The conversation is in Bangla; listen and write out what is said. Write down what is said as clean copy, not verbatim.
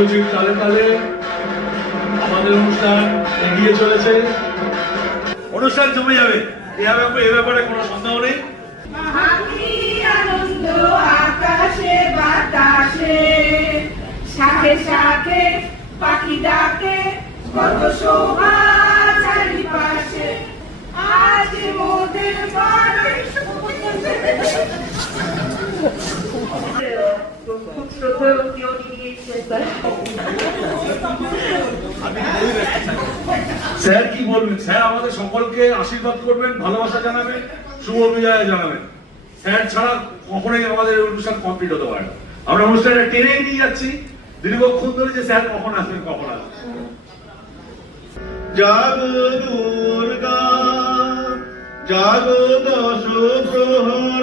মিউজিক তালে তালে আমাদের অনুষ্ঠান এগিয়ে চলেছে। অনুষ্ঠান জমে যাবে, এ ব্যাপারে কোনো সন্দেহ নেই। আনন্দ আকাশে বাতাসে, শাখে শাখে পাখি ডাকে, কত শোভা চারিপাশে, আজ মোদের বাড়ি। খুব শ্রদ্ধেয় স্যার কি বলবেন? স্যার আমাদের সকলকে আশীর্বাদ করবেন, ভালোবাসা জানাবেন, শুভ বিজয় জানাবেন। স্যার ছাড়া কখনোই আমাদের অনুষ্ঠান কমপ্লিট হতে পারে না। আমরা অনুষ্ঠানটা টেনে নিয়ে যাচ্ছি দীর্ঘক্ষণ ধরে, যে স্যার কখন আসবেন কখন আসবেন। জাগো দুর্গা, জাগো দশ প্রহর